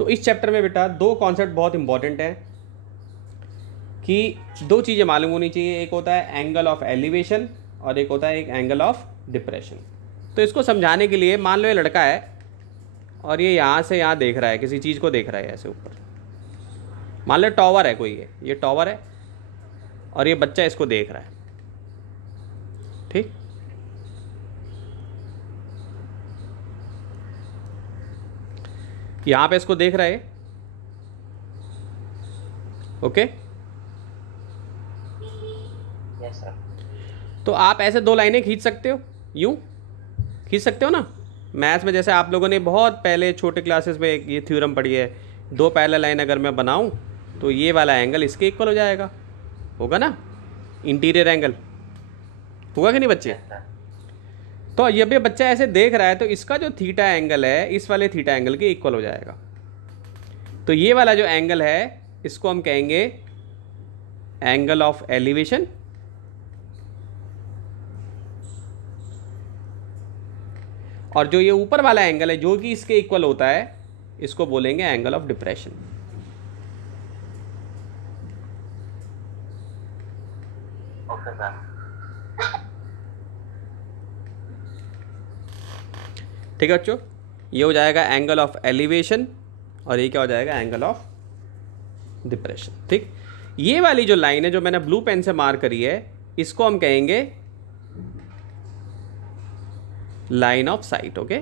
तो इस चैप्टर में बेटा दो कॉन्सेप्ट बहुत इंपॉर्टेंट है कि दो चीज़ें मालूम होनी चाहिए, एक होता है एंगल ऑफ एलिवेशन और एक होता है एक एंगल ऑफ डिप्रेशन। तो इसको समझाने के लिए मान लो ये लड़का है और ये यहाँ से यहाँ देख रहा है, किसी चीज़ को देख रहा है ऐसे ऊपर, मान लो टॉवर है कोई, ये टॉवर है और ये बच्चा इसको देख रहा है, ठीक। यहाँ पे इसको देख रहा है, ओके। Yes sir. तो आप ऐसे दो लाइनें खींच सकते हो, यूं खींच सकते हो ना। मैथ्स में जैसे आप लोगों ने बहुत पहले छोटे क्लासेस में ये थ्योरम पढ़ी है, दो पैरेलल लाइन अगर मैं बनाऊं तो ये वाला एंगल इसके इक्वल हो जाएगा, होगा ना, इंटीरियर एंगल होगा कि नहीं बच्चे। तो ये भी बच्चा ऐसे देख रहा है तो इसका जो थीटा एंगल है इस वाले थीटा एंगल के इक्वल हो जाएगा। तो ये वाला जो एंगल है इसको हम कहेंगे एंगल ऑफ एलिवेशन, और जो ये ऊपर वाला एंगल है जो कि इसके इक्वल होता है इसको बोलेंगे angle of depression. Okay sir. ठीक है बच्चों, ये हो जाएगा एंगल ऑफ एलिवेशन और ये क्या हो जाएगा एंगल ऑफ डिप्रेशन, ठीक। ये वाली जो लाइन है जो मैंने ब्लू पेन से मार्क करी है इसको हम कहेंगे लाइन ऑफ साइट, ओके।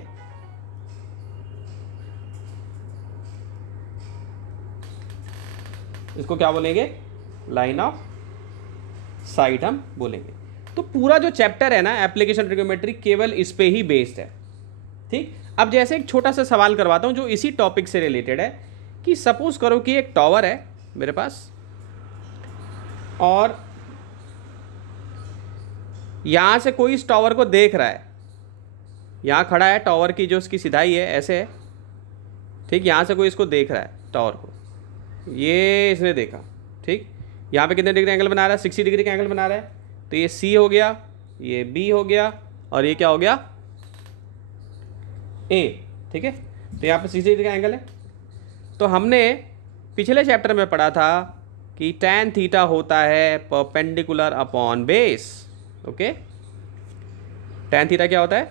इसको क्या बोलेंगे, लाइन ऑफ साइट हम बोलेंगे। तो पूरा जो चैप्टर है ना एप्लीकेशन ट्रिग्नोमेट्री केवल इस पे ही बेस्ड है, ठीक। अब जैसे एक छोटा सा सवाल करवाता हूं जो इसी टॉपिक से रिलेटेड है कि सपोज करो कि एक टावर है मेरे पास और यहां से कोई इस टावर को देख रहा है, यहाँ खड़ा है, टावर की जो उसकी सिधाई है ऐसे है, ठीक। यहाँ से कोई इसको देख रहा है टावर को, ये इसने देखा, ठीक। यहाँ पे कितने डिग्री एंगल बना रहा है, 60 डिग्री का एंगल बना रहा है। तो ये सी हो गया, ये बी हो गया और ये क्या हो गया ए, ठीक है। तो यहाँ पे 60 डिग्री का एंगल है। तो हमने पिछले चैप्टर में पढ़ा था कि tan थीटा होता है perpendicular upon base, okay. tan theta क्या होता है,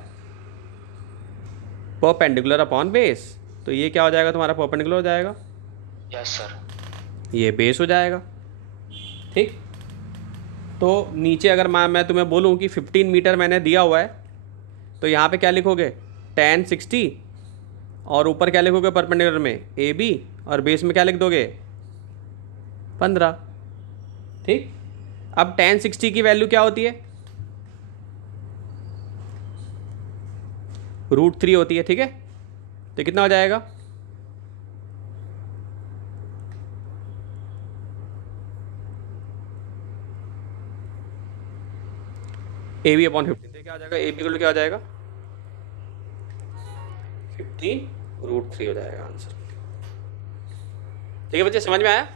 परपेंडिकुलर अपॉन बेस। तो ये क्या हो जाएगा तुम्हारा, परपेंडिकुलर हो जाएगा, यस सर। ये बेस हो जाएगा, ठीक। तो नीचे अगर मैं तुम्हें बोलूं कि 15 मीटर मैंने दिया हुआ है तो यहाँ पे क्या लिखोगे tan 60 और ऊपर क्या लिखोगे परपेंडिकुलर में ए बी और बेस में क्या लिख दोगे 15, ठीक। अब tan 60 की वैल्यू क्या होती है, √3 होती है, ठीक है। तो कितना हो जाएगा, ए बी अपॉन 15, क्या हो जाएगा, ए बी क्या हो जाएगा 15 √3 हो जाएगा आंसर, ठीक है बच्चे, समझ में आया।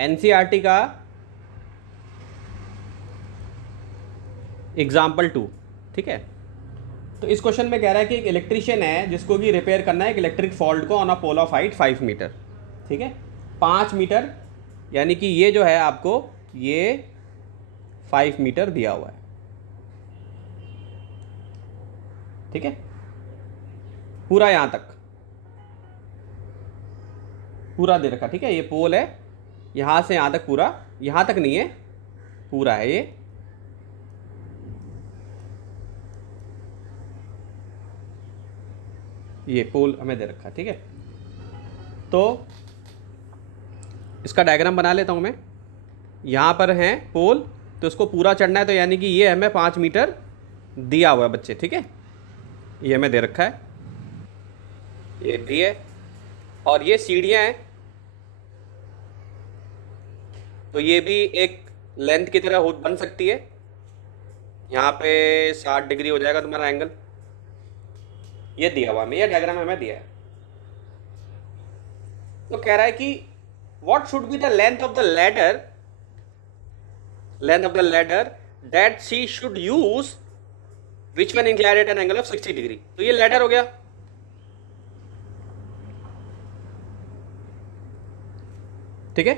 एनसीईआरटी का एग्जाम्पल 2, ठीक है। तो इस क्वेश्चन में कह रहा है कि एक इलेक्ट्रीशियन है जिसको कि रिपेयर करना है एक इलेक्ट्रिक फॉल्ट को on a pole of height 5 metre, ठीक है। 5 मीटर यानी कि ये जो है आपको ये 5 मीटर दिया हुआ है, ठीक है। पूरा यहां तक पूरा दे रखा, ठीक है। ये पोल है यहां से यहां तक, पूरा यहां तक नहीं है, पूरा है ये पोल हमें दे रखा, ठीक है। तो इसका डायग्राम बना लेता हूं मैं। यहां पर है पोल तो इसको पूरा चढ़ना है, तो यानी कि ये हमें 5 मीटर दिया हुआ है बच्चे, ठीक है। ये हमें दे रखा है, ये भी है और ये सीढ़ियां हैं, तो ये भी एक लेंथ की तरह बन सकती है। यहाँ पे 60 डिग्री हो जाएगा तुम्हारा एंगल, ये दिया हुआ हमें, ये डायग्राम हमें दिया है। तो कह रहा है कि what should be the length of the ladder that she should use which one inclined at an angle of 60 degree. तो ये लैडर हो गया, ठीक है,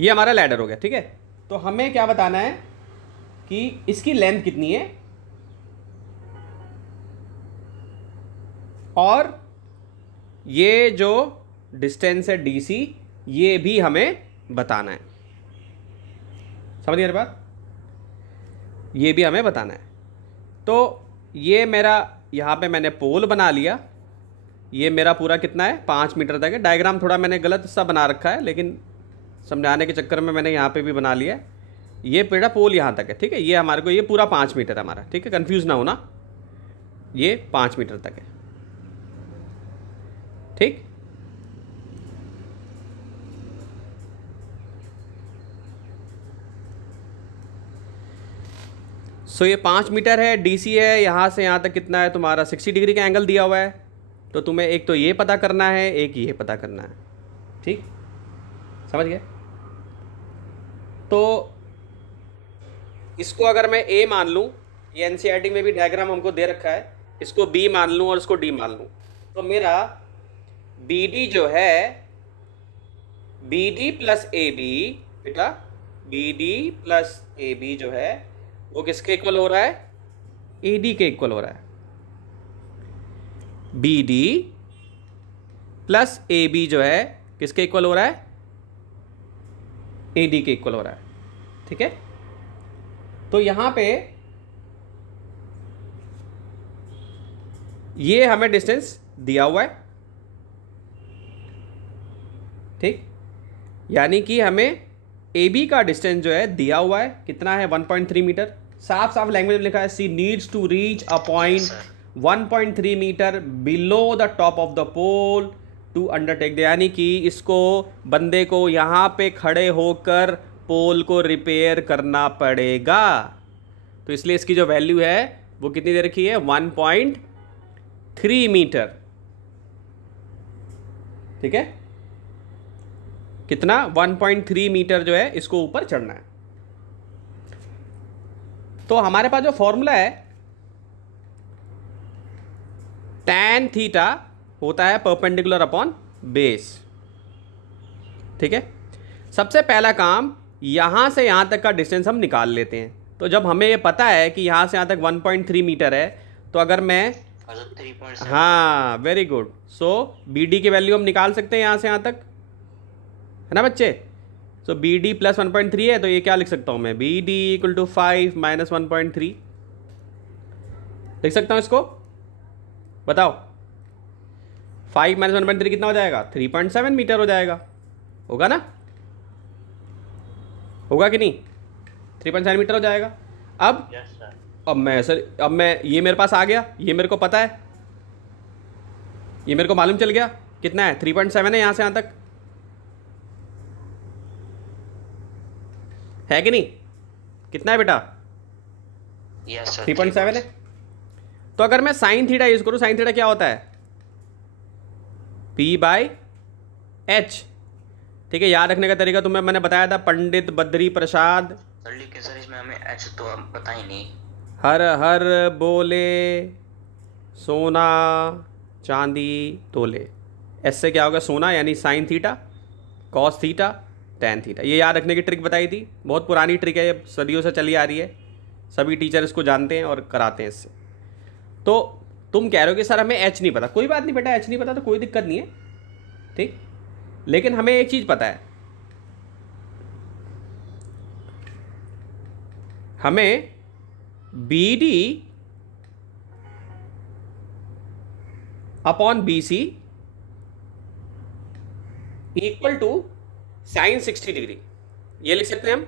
ये हमारा लैडर हो गया। ठीक है, तो हमें क्या बताना है कि इसकी लेंथ कितनी है और ये जो डिस्टेंस है DC ये भी हमें बताना है। समझ गए बात, ये भी हमें बताना है। तो ये मेरा यहाँ पे मैंने पोल बना लिया, ये मेरा पूरा कितना है 5 मीटर तक है। डायग्राम थोड़ा मैंने गलत सा बना रखा है, लेकिन समझाने के चक्कर में मैंने यहाँ पे भी बना लिया है। ये पेड़ा पोल यहाँ तक है। ठीक है, ये हमारे को ये पूरा 5 मीटर है हमारा। ठीक है, कंफ्यूज ना होना, ये 5 मीटर तक है। ठीक, सो ये 5 मीटर है, DC है, यहाँ से यहाँ तक कितना है तुम्हारा 60 डिग्री का एंगल दिया हुआ है। तो तुम्हें एक तो ये पता करना है, एक ये पता करना है। ठीक, समझ गए। तो इसको अगर मैं A मान लूँ, ये NCERT में भी डायग्राम हमको दे रखा है, इसको B मान लूँ और इसको D मान लूँ, तो मेरा BD जो है BD प्लस AB, बेटा BD प्लस AB जो है वो किसके इक्वल हो रहा है? AD के इक्वल हो रहा है। BD प्लस AB जो है किसके इक्वल हो रहा है? AD के इक्वल हो रहा है। ठीक है, तो यहां पे ये हमें डिस्टेंस दिया हुआ है। ठीक, यानी कि हमें AB का डिस्टेंस जो है दिया हुआ है, कितना है 1.3 मीटर। साफ साफ लैंग्वेज में लिखा है she needs to reach a point 1.3 metre below the top of the pole to undertake. यानी कि इसको बंदे को यहाँ पे खड़े होकर पोल को रिपेयर करना पड़ेगा। तो इसलिए इसकी जो वैल्यू है वो कितनी दे रखी है? 1.3 मीटर। ठीक है, कितना? 1.3 मीटर जो है इसको ऊपर चढ़ना है। तो हमारे पास जो फॉर्मूला है tan थीटा होता है परपेंडिकुलर अपॉन बेस। ठीक है, सबसे पहला काम यहां से यहां तक का डिस्टेंस हम निकाल लेते हैं। तो जब हमें ये पता है कि यहां से यहां तक 1.3 मीटर है, तो अगर मैं 3.7, हाँ वेरी गुड, सो BD की वैल्यू हम निकाल सकते हैं यहां से यहां तक, है ना बच्चे। सो BD प्लस 1.3 है, तो ये क्या लिख सकता हूं मैं? BD इक्वल टू 5 माइनस 1.3 लिख सकता हूं इसको। बताओ 5 माइनस 1.3 कितना हो जाएगा? 3.7 मीटर हो जाएगा। होगा ना, होगा कि नहीं? 3.7 मीटर हो जाएगा। अब यस सर। अब मैं ये मेरे पास आ गया, ये मेरे को पता है, ये मेरे को मालूम चल गया कितना है? 3.7 है यहां से यहां तक, है कि नहीं? कितना है बेटा? यस सर, 3.7 है। तो अगर मैं साइन थीटा यूज करूं, साइन थीटा क्या होता है? P/H। ठीक है, याद रखने का तरीका तुम्हें मैंने बताया था, पंडित बद्री प्रसाद। सर लेकिन सर इसमें हमें एच तो हम पता ही नहीं। हर हर बोले सोना चांदी तोले। एस से क्या होगा? सोना, यानी sine theta, cos theta, tan theta. ये याद रखने की ट्रिक बताई थी, बहुत पुरानी ट्रिक है, ये सदियों से चली आ रही है, सभी टीचर इसको जानते हैं और कराते हैं इससे। तो तुम कह रहे हो कि सर हमें एच नहीं पता। कोई बात नहीं बेटा, एच नहीं पता तो कोई दिक्कत नहीं है, ठीक। लेकिन हमें एक चीज पता है, हमें BD upon BC equal to sine 60 degree, ये लिख सकते हैं हम।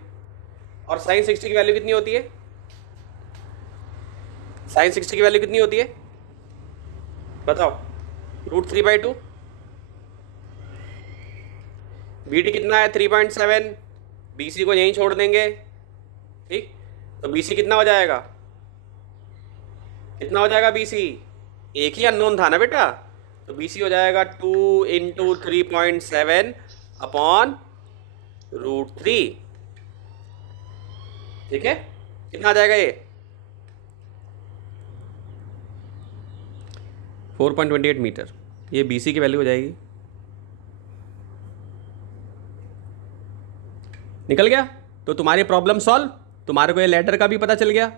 और साइन 60 की वैल्यू कितनी होती है? साइन 60 की वैल्यू कितनी होती है बताओ? √3/2। BD कितना है? 3.7। BC को यहीं छोड़ देंगे, ठीक। तो BC कितना हो जाएगा? कितना हो जाएगा BC? एक ही अननोन था ना बेटा, तो BC हो जाएगा 2 × 3.7 अपॉन √3। ठीक है, कितना आ जाएगा ये? 4.28 मीटर। ये बी सी की वैल्यू हो जाएगी, निकल गया। तो तुम्हारी प्रॉब्लम सॉल्व, तुम्हारे को ये लेटर का भी पता चल गया,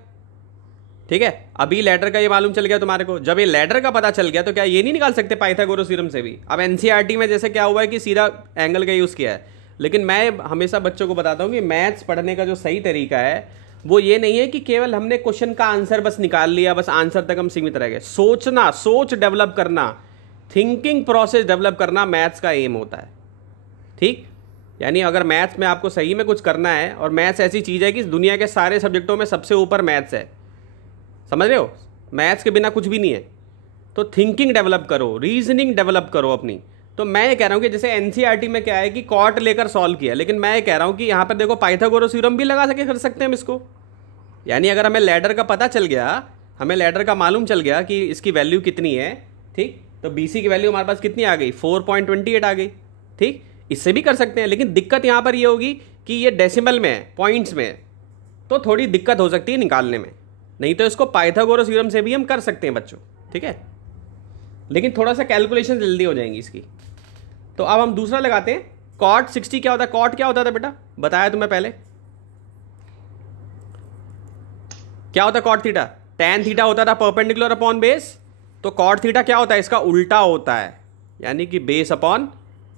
ठीक है। अभी लेटर का ये मालूम चल गया तुम्हारे को। जब ये लेटर का पता चल गया तो क्या ये नहीं निकाल सकते पाइथागोरस थ्योरम से भी? अब एनसीईआरटी में जैसे क्या हुआ है कि सीधा एंगल का यूज़ किया है, लेकिन मैं हमेशा बच्चों को बताता हूँ कि मैथ्स पढ़ने का जो सही तरीका है वो ये नहीं है कि केवल हमने क्वेश्चन का आंसर बस निकाल लिया, बस आंसर तक हम सीमित रह गए। सोचना, सोच डेवलप करना, थिंकिंग प्रोसेस डेवलप करना मैथ्स का एम होता है, ठीक। यानी अगर मैथ्स में आपको सही में कुछ करना है, और मैथ्स ऐसी चीज़ है कि दुनिया के सारे सब्जेक्टों में सबसे ऊपर मैथ्स है, समझ रहे हो? मैथ्स के बिना कुछ भी नहीं है। तो थिंकिंग डेवलप करो, रीजनिंग डेवलप करो अपनी। तो मैं ये कह रहा हूँ कि जैसे एनसीईआरटी में क्या है कि कॉट लेकर सॉल्व किया, लेकिन मैं ये कह रहा हूँ कि यहाँ पर देखो पाइथागोरस थ्योरम भी लगा सके, कर सकते हैं हम इसको। यानी अगर हमें लैडर का पता चल गया, हमें लैडर का मालूम चल गया कि इसकी वैल्यू कितनी है, ठीक, तो बीसी की वैल्यू हमारे पास कितनी आ गई? 4.28 आ गई, ठीक। इससे भी कर सकते हैं, लेकिन दिक्कत यहाँ पर ये होगी कि ये डेसिमल में है, पॉइंट्स में है, तो थोड़ी दिक्कत हो सकती है निकालने में। नहीं तो इसको पाइथागोरस थ्योरम से भी हम कर सकते हैं बच्चों, ठीक है, लेकिन थोड़ा सा कैलकुलेशन जल्दी हो जाएंगी इसकी। तो अब हम दूसरा लगाते हैं, कॉट 60 क्या होता है? कॉट क्या होता था बेटा, बताया तुम्हें पहले? क्या होता है कॉट थीटा? टैन थीटा होता था परपेंडिकुलर अपॉन बेस। तो कॉट थीटा क्या होता है? इसका उल्टा होता है, यानी कि बेस अपॉन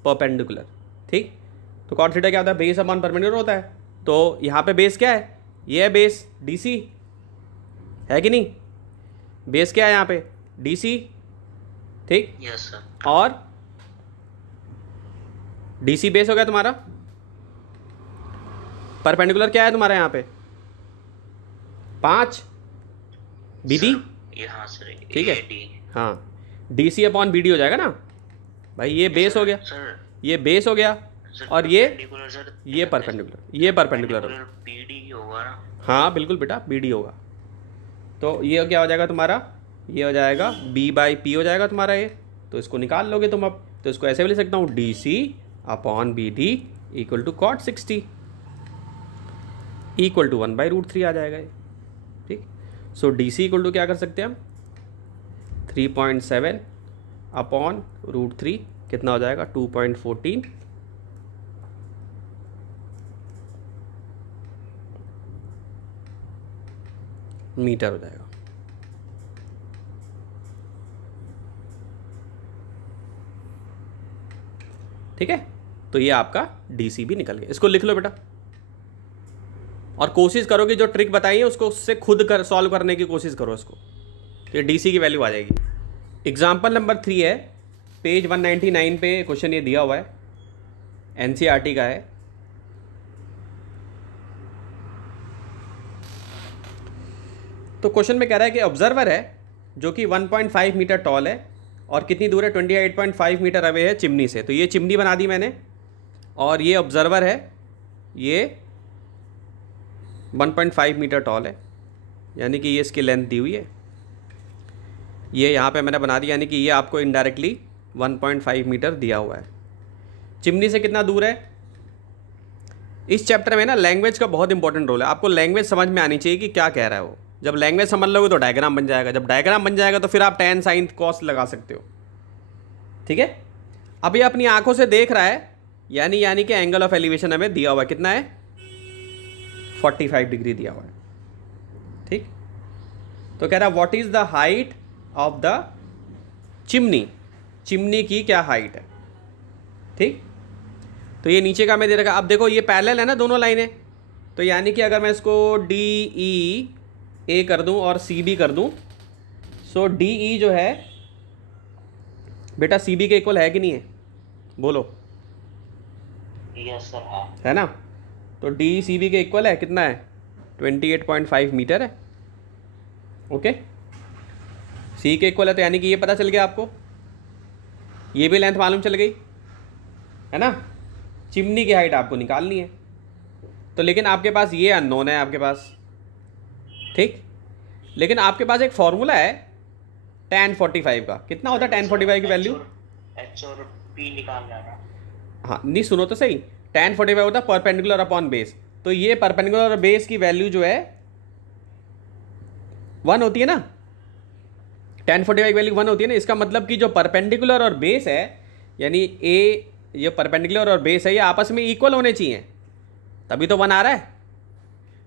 परपेंडिकुलर, ठीक। तो कॉट थीटा क्या होता है? बेस अपॉन परपेंडिकुलर होता है। तो यहाँ पे बेस क्या है? ये है बेस, डीसी है कि नहीं? बेस क्या है यहाँ पे? डीसी, ठीक। Yes sir. और डीसी बेस हो गया तुम्हारा। परपेंडिकुलर क्या है तुम्हारा यहाँ पे? 5 बीडी, हाँ सर, ठीक है। AD। हाँ, डीसी अपॉन बीडी हो जाएगा ना भाई। ये बेस हो गया सर, ये बेस हो गया, सर और ये सर, ये परपेंडिकुलर होगा। BD होगा ना? हाँ बिल्कुल बेटा, बीडी होगा। तो ये क्या हो जाएगा तुम्हारा? ये हो जाएगा B/P हो जाएगा तुम्हारा ये। तो इसको निकाल लोगे तुम अब। तो इसको ऐसे भी लिख सकता हूँ, DC upon BD equal to cot 60 equal to 1/√3 आ जाएगा ये, ठीक। सो DC इक्वल टू क्या कर सकते हैं हम? 3.7 अपॉन √3 कितना हो जाएगा? 2.14 मीटर हो जाएगा। ठीक है, तो ये आपका डीसी भी निकल गया। इसको लिख लो बेटा, और कोशिश करो कि जो ट्रिक बताई है उसको उससे खुद कर सॉल्व करने की कोशिश करो इसको, तो ये डीसी की वैल्यू आ जाएगी। एग्जाम्पल नंबर 3 है, पेज 199 पे क्वेश्चन ये दिया हुआ है, एनसीईआरटी का है। तो क्वेश्चन में कह रहा है कि ऑब्जर्वर है जो कि 1.5 मीटर टॉल है और कितनी दूर है? 28.5 मीटर अवे है चिमनी से। तो ये चिमनी बना दी मैंने, और ये ऑब्जर्वर है, ये 1.5 मीटर टॉल है, यानी कि ये इसकी लेंथ दी हुई है। ये यहाँ पे मैंने बना दिया, यानी कि ये आपको इनडायरेक्टली 1.5 मीटर दिया हुआ है। चिमनी से कितना दूर है? इस चैप्टर में ना लैंग्वेज का बहुत इंपॉर्टेंट रोल है। आपको लैंग्वेज समझ में आनी चाहिए कि क्या कह रहा है वो। जब लैंग्वेज समझ लोगे तो डायग्राम बन जाएगा, जब डायग्राम बन जाएगा तो फिर आप tan sin cos लगा सकते हो, ठीक है। अब ये अपनी आंखों से देख रहा है, यानी कि एंगल ऑफ एलिवेशन हमें दिया हुआ है, कितना है? 45 डिग्री दिया हुआ है, ठीक। तो कह रहा है what is the height of the chimney, chimney की क्या हाइट है, ठीक। तो ये नीचे का मैं दे रखा। अब देखो ये पैरेलल है ना दोनों लाइनें, तो यानी कि अगर मैं इसको DE कर दूं और CB कर दूं, सो DE जो है बेटा CB के इक्वल है कि नहीं है? बोलो। यस सर, हाँ। है ना? तो DE CB के इक्वल है, कितना है? 28.5 मीटर है, ओके। C के इक्वल है, तो यानी कि ये पता चल गया आपको, ये भी लेंथ मालूम चल गई, है ना। चिमनी की हाइट आपको निकालनी है, तो लेकिन आपके पास ये अननोन है आपके पास, ठीक। लेकिन आपके पास एक फॉर्मूला है tan 45 का। कितना होता है tan 45 की वैल्यू? H और P निकालना है। हाँ नहीं, सुनो तो सही, tan 45 होता है परपेंडिकुलर अपॉन बेस। तो ये परपेंडिकुलर बेस की वैल्यू जो है 1 होती है ना, tan 45 वैल्यू 1 होती है ना, इसका मतलब कि जो परपेंडिकुलर और बेस है, यानी ए, ये परपेंडिकुलर और बेस है, ये आपस में इक्वल होने चाहिए, तभी तो 1 आ रहा है।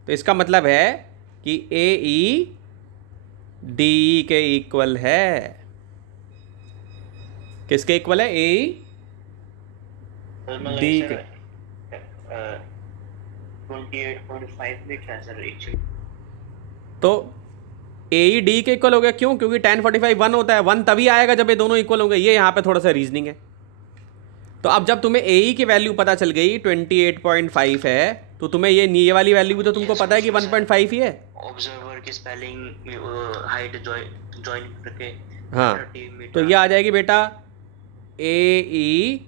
तो इसका मतलब है कि ए ई डी के इक्वल है। किसके इक्वल है? ए ई डी के। 28.5 लिखा है सर एक्चुअली। तो ए ई डी के इक्वल हो गया, क्यों? क्योंकि tan 45 1 होता है, 1 तभी आएगा जब ये दोनों इक्वल होंगे। ये यहाँ पे थोड़ा सा रीजनिंग है। तो अब जब तुम्हें ए ई की वैल्यू पता चल गई 28.5 है, तो तुम्हें ये वाली वैल्यू भी तो तुमको पता है कि 1.5 ही है। ऑब्जर्वर की स्पेलिंग हाइट जॉइन करके हाँ, 30 मीटर। तो ये आ जाएगी बेटा ए ई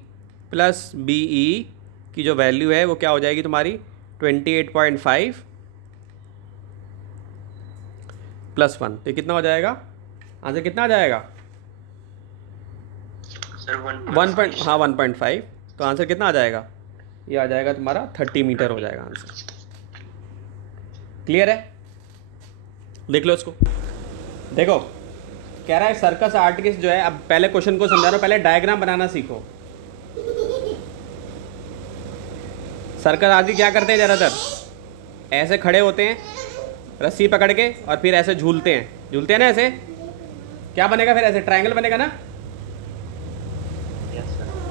प्लस बी ई की जो वैल्यू है वो क्या हो जाएगी तुम्हारी 28.5 प्लस 1। तो कितना हो जाएगा? आंसर कितना आ जाएगा? सर 1.5। तो आंसर कितना आ जाएगा? ये आ जाएगा तुम्हारा 30 मीटर हो जाएगा आंसर। क्लियर है? देख लो इसको। देखो कह रहा है सर्कस आर्टिस्ट जो है, अब पहले क्वेश्चन को समझा रहा हूं, पहले डायग्राम बनाना सीखो। सर्कस आर्टिस्ट क्या करते हैं? ज़्यादातर ऐसे खड़े होते हैं रस्सी पकड़ के और फिर ऐसे झूलते हैं ना, ऐसे क्या बनेगा फिर? ऐसे ट्रायंगल बनेगा ना,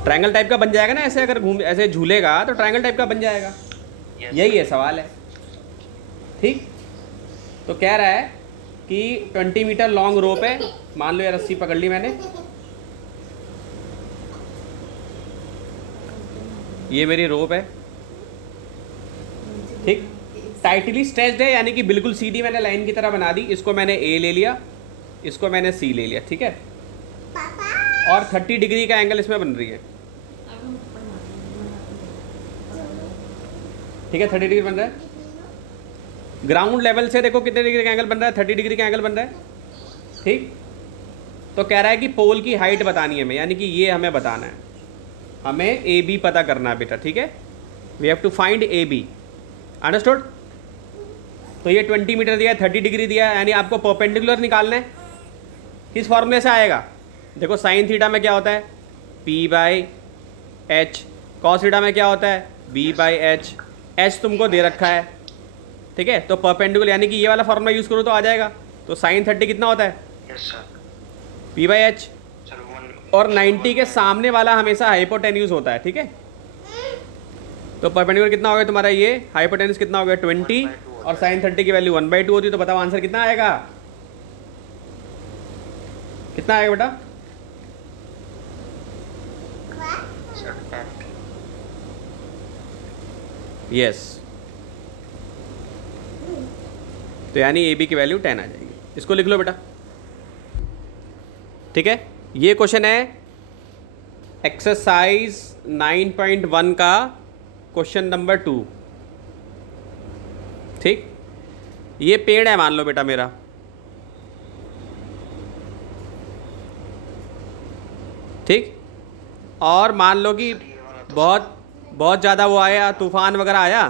ट्रायंगल टाइप का बन जाएगा ना। ऐसे अगर घूम ऐसे झूलेगा तो ट्रायंगल टाइप का बन जाएगा। यही है सवाल है, ठीक। तो कह रहा है कि 20 मीटर लॉन्ग रोप है, मान लो ये रस्सी पकड़ ली मैंने, ये मेरी रोप है, ठीक। टाइटली स्ट्रेच्ड है, यानी कि बिल्कुल सीधी मैंने लाइन की तरह बना दी। इसको मैंने ए ले लिया, इसको मैंने सी ले लिया, ठीक है। और 30 डिग्री का एंगल इसमें बन रही है, ठीक है। 30 डिग्री बन रहा है। ग्राउंड लेवल से देखो कितने डिग्री का एंगल बन रहा है? 30 डिग्री का एंगल बन रहा है, ठीक। तो कह रहा है कि पोल की हाइट बतानी है हमें, यानी कि ये हमें बताना है, हमें ए बी पता करना है बेटा, ठीक है। We have to find A B, understood. तो ये 20 मीटर दिया है, 30 डिग्री दिया है, यानी आपको परपेंडिकुलर निकालना है। किस फॉर्मूले से आएगा? देखो साइन थीटा में क्या होता है? P by H. Cos theta में क्या होता है? B by H. एच तुमको दे रखा है, ठीक है। तो परपेंडिकुलर यानी कि ये वाला फॉर्मूला यूज़ करो तो आ जाएगा। तो साइन 30 कितना होता है? P by H. और 90 के सामने वाला हमेशा हाइपोटेन्यूज होता है, ठीक है। तो परपेंडिकुलर कितना हो गया तुम्हारा? ये हाइपोटेन्यूज कितना हो गया? 20। और साइन 30 की वैल्यू 1/2 होती है। तो बताओ आंसर कितना आएगा? कितना आएगा बेटा? यस। तो यानी ए बी की वैल्यू 10 आ जाएगी। इसको लिख लो बेटा, ठीक है। ये क्वेश्चन है एक्सरसाइज 9.1 का क्वेश्चन नंबर 2, ठीक। ये पेड़ है मान लो बेटा मेरा, ठीक। और मान लो कि बहुत ज़्यादा वो आया, तूफान वगैरह आया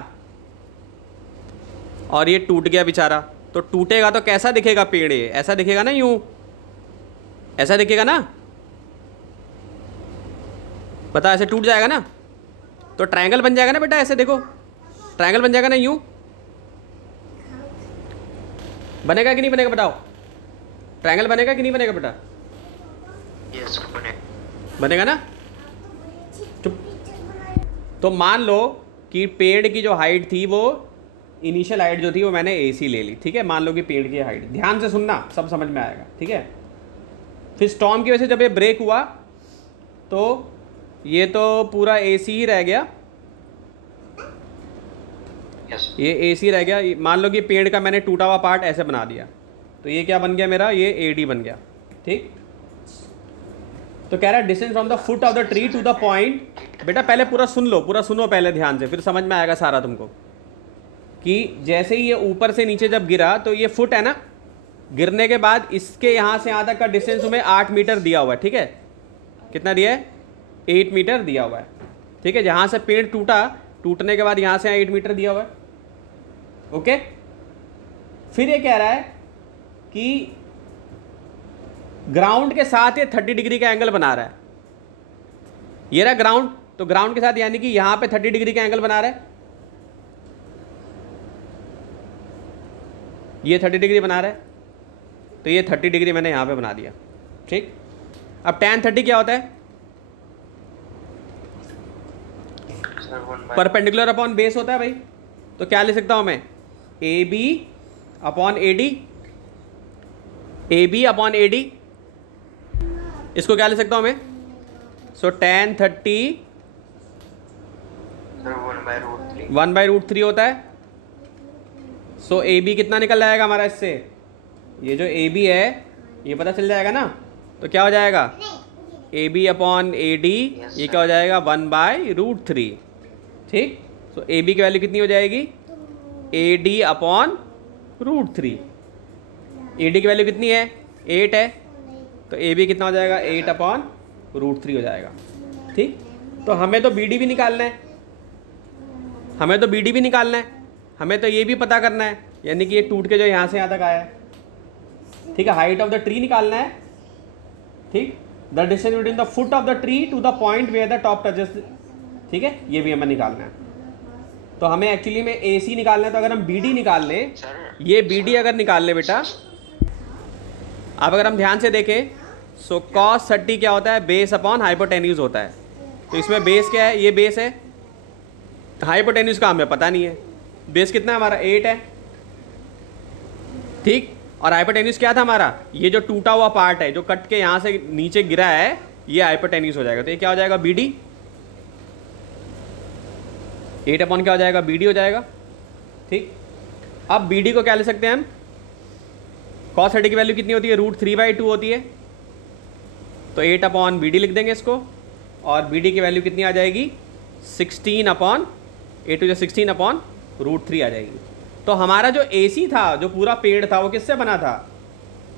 और ये टूट गया बेचारा। तो टूटेगा तो कैसा दिखेगा पेड़? ये ऐसा दिखेगा ना, यूं ऐसा दिखेगा ना, पता ऐसे टूट जाएगा ना। तो ट्रायंगल बन जाएगा ना बेटा, ऐसे देखो ट्रायंगल बन जाएगा ना, यूं बनेगा कि नहीं बनेगा? बताओ ट्रायंगल बनेगा कि नहीं बनेगा बेटा? यस बनेगा ना। चुप। तो मान लो कि पेड़ की जो हाइट थी वो इनिशियल हाइट जो थी वो मैंने AC ले ली, ठीक है। मान लो कि पेड़ की हाइट, ध्यान से सुनना सब समझ में आएगा, ठीक है। फिर स्टॉर्म की वजह से जब ये ब्रेक हुआ तो ये तो पूरा AC ही रह गया, ये AC रह गया। मान लो कि पेड़ का मैंने टूटा हुआ पार्ट ऐसे बना दिया, तो ये क्या बन गया मेरा? ये AD बन गया, ठीक। तो कह रहा है distance from the foot of the tree to the point. बेटा पहले पूरा सुन लो, पूरा सुनो पहले ध्यान से, फिर समझ में आएगा सारा तुमको। कि जैसे ही ये ऊपर से नीचे जब गिरा तो ये फुट है ना, गिरने के बाद इसके यहाँ से यहाँ तक का डिस्टेंस तुम्हें 8 मीटर दिया हुआ है, ठीक है। कितना दिया है? 8 मीटर दिया हुआ है, ठीक है। जहाँ से पेड़ टूटा, टूटने के बाद यहाँ से 8 मीटर दिया हुआ है, ओके। फिर ये कह रहा है कि ग्राउंड के साथ ये 30 डिग्री का एंगल बना रहा है। ये रहा ग्राउंड, तो ग्राउंड के साथ यानी कि यहां पे 30 डिग्री का एंगल बना रहा है, ये 30 डिग्री बना रहा है, तो ये 30 डिग्री मैंने यहां पे बना दिया। ठीक, अब tan 30 क्या होता है? परपेंडिकुलर अपॉन बेस होता है भाई। तो क्या लिख सकता हूं मैं? A B upon A D, A B upon A D, इसको क्या लिख सकता हूं मैं? सो tan 30 1/√3 होता है। सो ए बी कितना निकल जाएगा हमारा इससे? ये जो ए बी है ये पता चल जाएगा ना, तो क्या हो जाएगा? A B upon A D, ये क्या हो जाएगा? 1/√3। ठीक, सो ए बी की वैल्यू कितनी हो जाएगी? A D upon √3। A D की वैल्यू कितनी है? 8 है, तो ए बी कितना हो जाएगा? 8 अपॉन √3 हो जाएगा। ठीक, तो हमें तो बी डी भी निकालना है, हमें तो बी डी भी निकालना है, हमें तो ये भी पता करना है, यानी कि ये टूट के जो यहाँ से यहाँ तक आया है। ठीक है, हाइट ऑफ द ट्री निकालना है। ठीक, the distance between the foot of the tree to the point where the top touches. ठीक है, ये भी हमें निकालना है। तो हमें एक्चुअली में ए सी निकालना है, तो अगर हम बी डी निकाल लें, ये बी डी अगर निकाल लें बेटा, अब अगर हम ध्यान से देखें, सो cos 30 क्या होता है? बेस अपॉन हाइपोटेन्यूज होता है। तो इसमें बेस क्या है? ये बेस है, हाइपोटेन्यूज का हमें पता नहीं है। बेस कितना है हमारा? 8 है। ठीक, और हाइपोटेन्यूज क्या था हमारा? ये जो टूटा हुआ पार्ट है जो कट के यहाँ से नीचे गिरा है, ये हाइपोटेन्यूज हो जाएगा। तो ये क्या हो जाएगा? B D. 8 अपॉन क्या हो जाएगा? बी डी हो जाएगा। ठीक, अब बी डी को क्या ले सकते हैं हम? cos 30 की वैल्यू कितनी होती है? √3/2 होती है, तो 8 अपॉन बी डी लिख देंगे इसको, और बी डी की वैल्यू कितनी आ जाएगी? 16 अपॉन 8 to 16 अपॉन √3 आ जाएगी। तो हमारा जो ए सी था, जो पूरा पेड़ था, वो किससे बना था?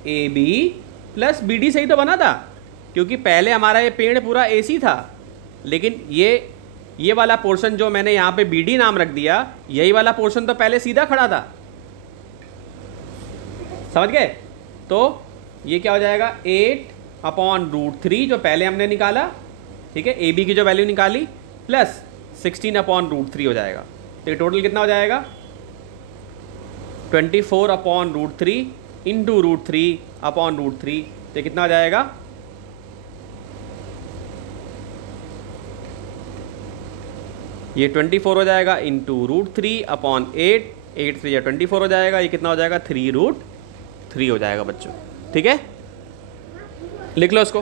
A B plus B D से ही तो बना था, क्योंकि पहले हमारा ये पेड़ पूरा ए सी था, लेकिन ये वाला पोर्शन जो मैंने यहाँ पे बी डी नाम रख दिया, यही वाला पोर्शन तो पहले सीधा खड़ा था। समझ गए? तो ये क्या हो जाएगा? 8 अपॉन √3 जो पहले हमने निकाला, ठीक है, ए बी की जो वैल्यू निकाली, प्लस 16 अपॉन √3 हो जाएगा। तो ये टोटल कितना हो जाएगा? 24 अपॉन √3 इंटू √3 अपॉन √3। तो कितना हो जाएगा? ये 24 हो जाएगा इंटू √3 अपॉन 8, 8 3 24 हो जाएगा। ये कितना हो जाएगा? 3√3 हो जाएगा बच्चों। ठीक है, लिख लो इसको।